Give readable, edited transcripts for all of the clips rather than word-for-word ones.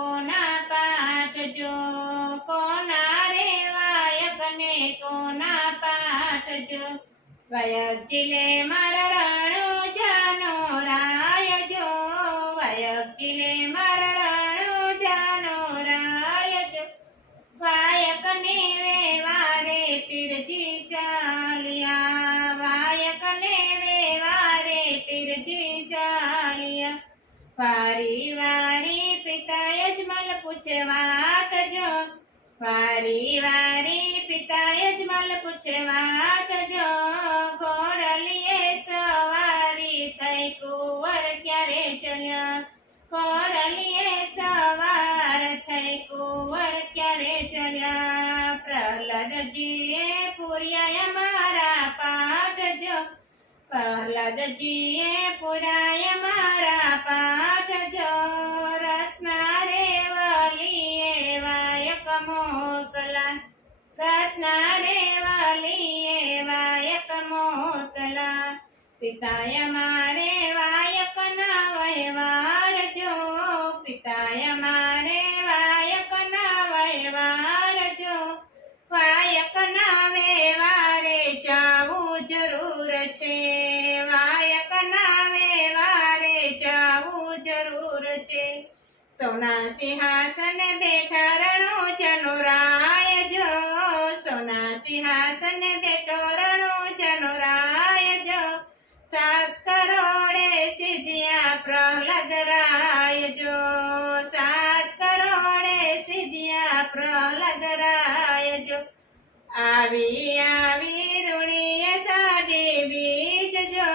કોના પાઠ જો, કોના રે વાયક ને કોના પાઠ જો. વાયકજી લે મારા રણુજાનો રાય જો, વાયકજી લે મારા રણુજાનો રાય જો. વાયક ને વેવારે પીરજી ચાલ્યા, વાયક ને વેવારે પીરજી ચાલ્યા. વારી વારી પિતા યજમલ પૂછે વાત જો, વારી વારી પિતા યજમલ પૂછે વાત જો. ઘોડલીએ સવારી થઈ કુંવર ક્યારે ચલ્યા, ઘોડલીએ સવાર થઈ કુંવર ક્યારે ચલ્યા. પ્રહલાદજીએ પૂર્યા મારા પાઠ જો, પ્રહલાદજીએ પુરાય મારા પાઠ જો. રત્ના રે વાલીએ વાયક મોકલા, રત્ના રે વાલીએ વાયક મોકલા. પિતાય મારે વાયક ના વહેવાર જો, પિતાય મારે વાયક ના વહેવાર જો. વાયક ના વેવારે જાવું જરૂર છે, વાયક ના વેવારે જાવું જરૂર છે. સોના સિંહાસન બેઠા રણુજનો રાય જો, સોના સિંહાસન બેઠો રણુજનો રાય જો. 7 કરોડે સિદ્ધિયા પ્રહલાદ રાય જો, 7 કરોડે સિદ્ધિયા પ્રહલાદ રાય જો. આવી આવી રૂણીએ સાડી બીજ જો,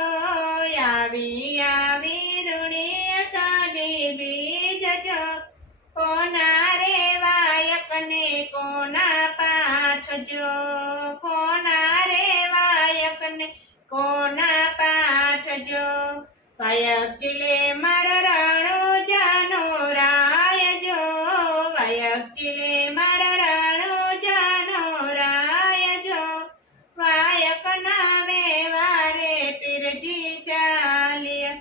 આવી આવી રૂણીએ સાડી બીજ જો. કોના રે વાયક ને કોના પાઠ જો, કોના રે વાયક ને કોના પાઠ જો. વાયકજી લે મારા રણુજાનો રાય જો, વાયકજી લે મારા રણુજાનો રાય જો. વાયક ના વેવારે પીરજી ચાલ્યા,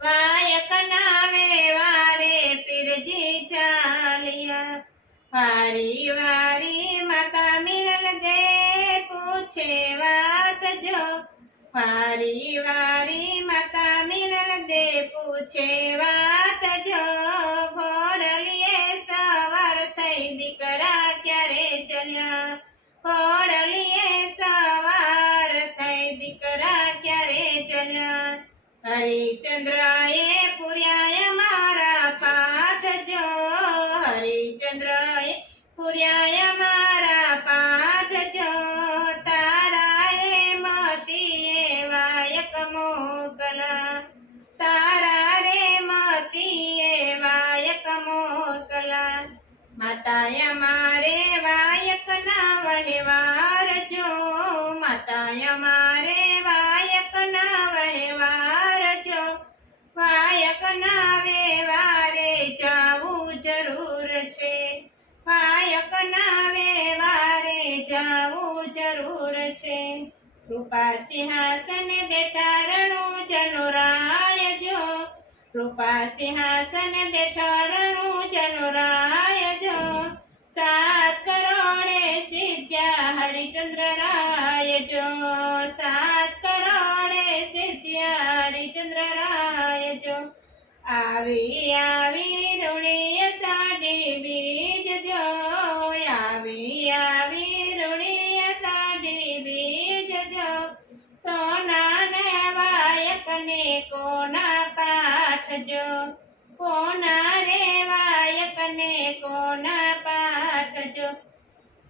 વાયક ના વેવારે પીરજી ચાલ્યા. વારી વારી માતા મિલન દે પૂછે વાત જો, વારી વારી માતા મિલન દે પૂછે વાત જો. ઘોડલીએ સવાર થઈ દીકરા ક્યારે ચલ્યા, ઘોડલીએ સવાર થઈ દીકરા ક્યારે ચલ્યા. હરિચંદ્રએ પુર્યા મારા પાઠ જો, હરિચંદ્રએ પુર્યા મારા પાઠ જો. તારાએ મતીએ વાયક મોકલા, તારા રે મતીએ વાયક મોકલા. માતાય મારે વાયક ના વહેવાર જો, માતાય મારે વાયક ના વહેવાર જો. વાયક ના વેવારે જાવું જરૂર છે, વાયક ના વેવારે જાવું જરૂર છે. રૂપા સિંહાસન બેઠા રણુજનો રાય જો, રૂપા સિંહાસન બેઠા રણુજનો રાય જો. 7 કરોડે સિદ્ધ્યા હરિચંદ્ર રાય જો, 7 કરોડે સિદ્ધ્યા હરિચંદ્ર રાય જો. આવી આવી રૂણીએ સાડી બીજ જો, આવી આવી રૂણીએ સાડી બીજ જો. સોના ને વાયક ને કોના પાઠ જો, કોના રે વાયક ને કોના પાઠ જો.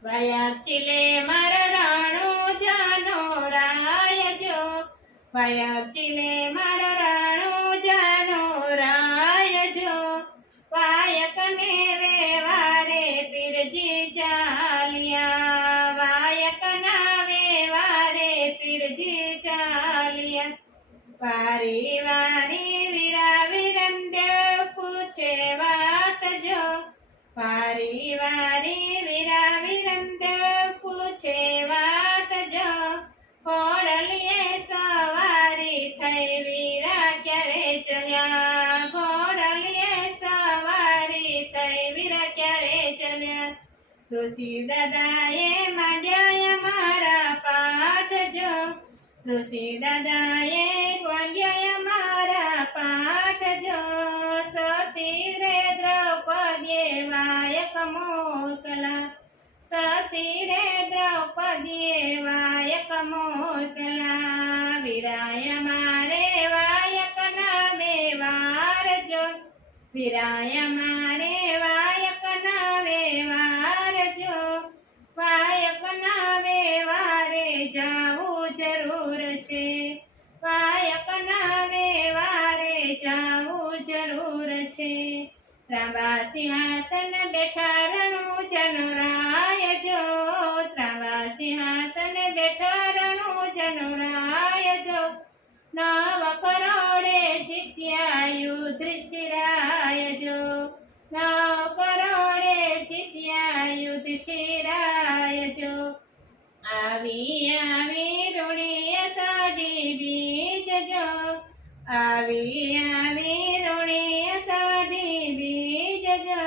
વાયકજી લે મારા રણુજાનો રાય જો, વાયકજી લે મારા રણુજાનો રાય જો. વાયક ને વેવારે પીરજી ચાલ્યા, વાયક ના વેવારે પીરજી ચાલ્યા. વારી વારી વીરા વિરંદ્ર પૂછે વાત જો, વારી વારી વીરા વિરંદ્ર પૂછે વાત જો. ઘોડલીએ સવારી થઈ વીરા ક્યારે ચલ્યા, ઘોડલીએ સવારી થઈ ઋષિ દાદાએ માંડ્યા અમારા પાઠ જો, ઋષિ દાદાએ માંડ્યા અમારા પાઠ જો, સતી રે દ્રૌપદીએ વાયક મોકલા, સતી રે દ્રૌપદીએ વાયક મોકલા, વીરાય મારે વાયક ના વ્યવહાર જો, વીરાય મારે વાયક ના વ્યવહાર જો, વાયક ના વ્યવહારે જાવું જરૂર છે, વાયક ના વ્યવહારે જાવું જરૂર છે, ત્રાંબા સિંહાસન બેઠા રણુ જનરાય જો, ત્રાંબા સિંહાસન બેઠા રણુ જનરાય જો, નવ કરોડે જીત્યા યુધિષ્ઠિરાય જો, નવ કરોડે જીત્યા યુધિષ્ઠિરાય જો, આવી આવી રૂડી અષાઢી બીજ જો, આવી આવી રૂડી અષાઢી બીજ જો,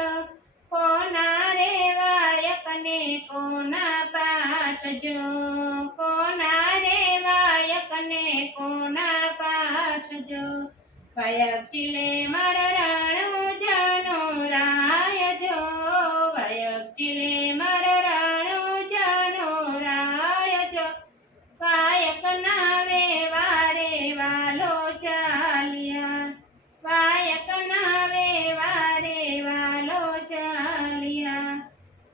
કોના રે વાયક ને કોના પાઠ જો, કોના રે વાયક ને કોના પાઠ જો, વાયક ચીલે માર રાણુ જનોરાય જો, વાયક ચીલે માર રાણુ જનોરાય જો, વાયક ના વ્યવહારે વાલો ચાલ્યા, વાયક ના વ્યવહારે વાલો ચાલ્યા,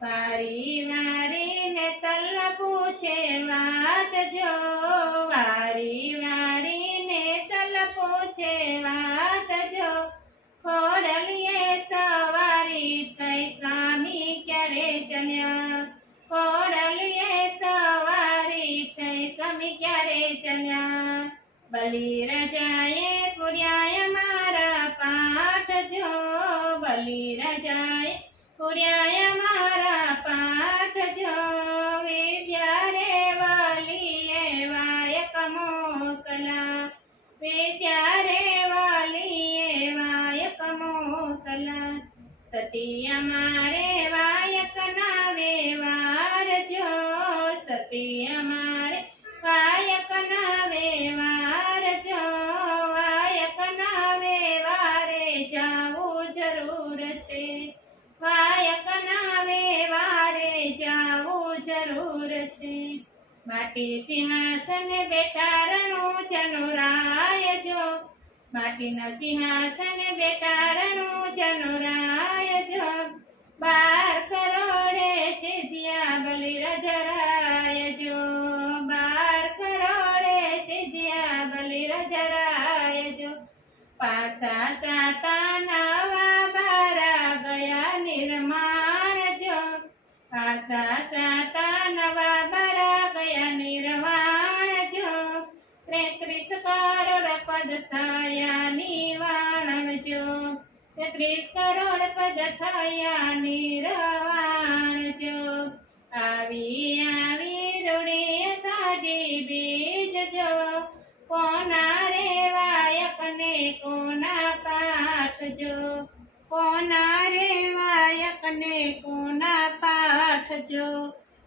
વારી વારીને તલ પૂછે વાત જો, વારી વારીને તલ પૂછે વાત જો, ખોડલીએ સવારી થઈ સ્વામી ક્યારે ચલ્યા, ખોડલીએ સવારી થઈ સ્વામી ક્યારે ચલ્યા, બલિ રાજાએ પૂર્યા મારા પાઠ જો, બલિ રાજાએ પૂર્યા મારા પાઠ જો, વિદ્યા રે વાલીએ વાયક મોકલા, વિદ્યા રે વાલીએ વાયક મોકલા, સતી અમારે વાયક ના વ્યવહાર જો, સતી અમારે વાયક ના વ્યવહાર જો, વાયક ના વ્યવહારે જાવું જરૂર છે, વાયક ના વ્યવહારે જાવું જરૂર છે, માટી સિંહાસન બેઠા રણુ જનોરાય જો, માટીના સિંહાસન બેઠા રણુ જનોરાય જો, 12 કરોડે સિદ્ધ્યા બલિરાજરાય જો, 12 કરોડે સિદ્ધ્યા બલિરાજરાય જો, પાસા સાતા નવા બારા ગયા નિર્માણ જો, પાસા સાતા નવા બારા ગયા નિર્માણ જો, 33 કરોડ પદ થયા નિવારણ જો, 33 કરોડ પદ થયા નિર્વાણ જો, આવી આવી રૂડી અષાઢી બીજ જો, કોના રે વાયક ને કોના પાઠ જો, કોના રે વાયક ને કોના પાઠ જો,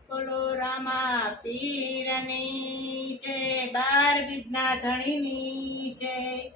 બોલો રામા પીરની જય, 12 વિધના ધણીની જય.